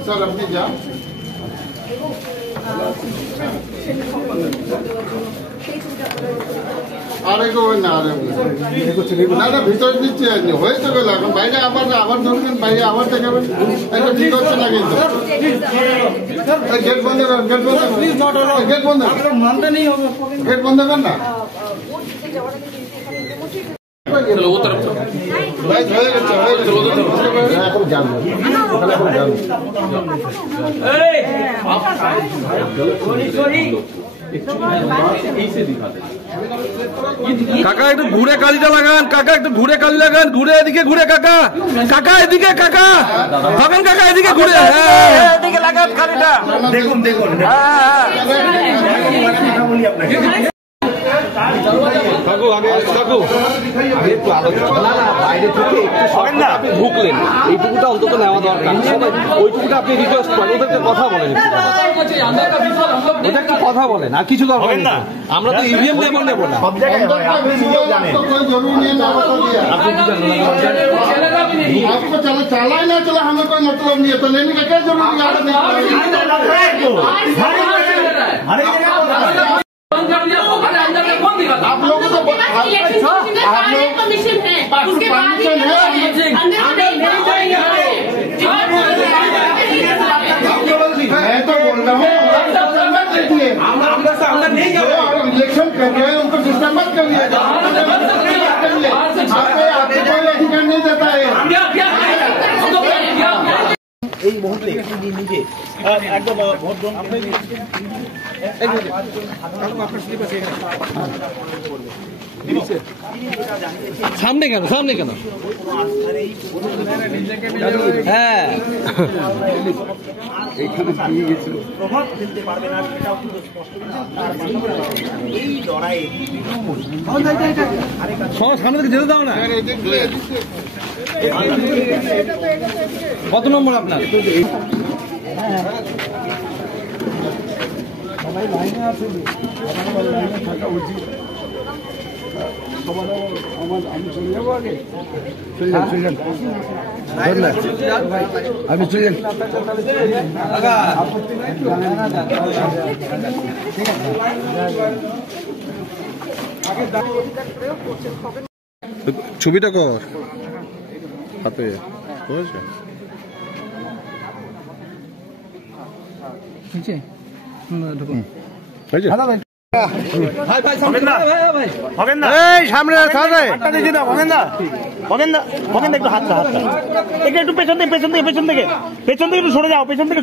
sir अपनी जाओ আরেকো না না ভিতরে দিচ্ছি হয়ে তো গেল এখন বাইরে আবার ধরবেন বাইরে আবার দেখাবেন এটা ঠিক হচ্ছে না কিন্তু গেট বন্ধ কর গেট বন্ধ মানতে নেই হবে গেট বন্ধ কর না चलो वो तरफ भाई হয়ে গেছে এখন জানো ওখানে এখন জানো এই সরি কাকা একটু ঘুরে কালিটা লাগান কাকা একটু ঘুরে কালি লাগান ঘুরে এদিকে ঘুরে কাকা কাকা এদিকে কাকা ভাবেন কাকা এদিকে ঘুরে এদিকে লাগান কালিটা দেখুন দেখুন কাকু আগে কাকু আগে একটু আলোচনা না বাইরে থেকে একটু আপনি ঢুকলেন এইটুকুটা অন্তত নেওয়া দরকার ওইটুকুটা আপনি রিকোয়েস্ট করেন ওদেরকে কথা বলেন ওটা একটু কথা বলেন আর কিছু দরকার না আমরা তো ইভিএম নেব না সব জায়গায় আপনি নিজেও জানেন আপনি কি জানেন आपको चला ही ना चला हमें कोई मतलब नहीं है तो लेने का क्या जरूरी आप लोगों को परमिशन है उसके बाद मैं तो बोल रहा हूँ इलेक्शन कर रहे हैं उनको सिस्टम मत करिए आपको कोई अधिकार नहीं देता है এই মুহূর্তে নিজে একদম ভোট গ্রহণ সামনে কেন হ্যাঁ প্রভাব ফেলতে পারবে না সেটাও কিন্তু স্পষ্ট এই লড়াইয়ে সামনে থেকে যেতে দাও না কত নম্বর আপনার সবাই লাইনে আছে লাইনে থাকা উচিত আমি চলে যাবো আগে আমি চলে ছবিটা কর হাতে হয়েছে সামনে একটু হাতটা একটু পেছন থেকে একটু সরে যাও পেছন থেকে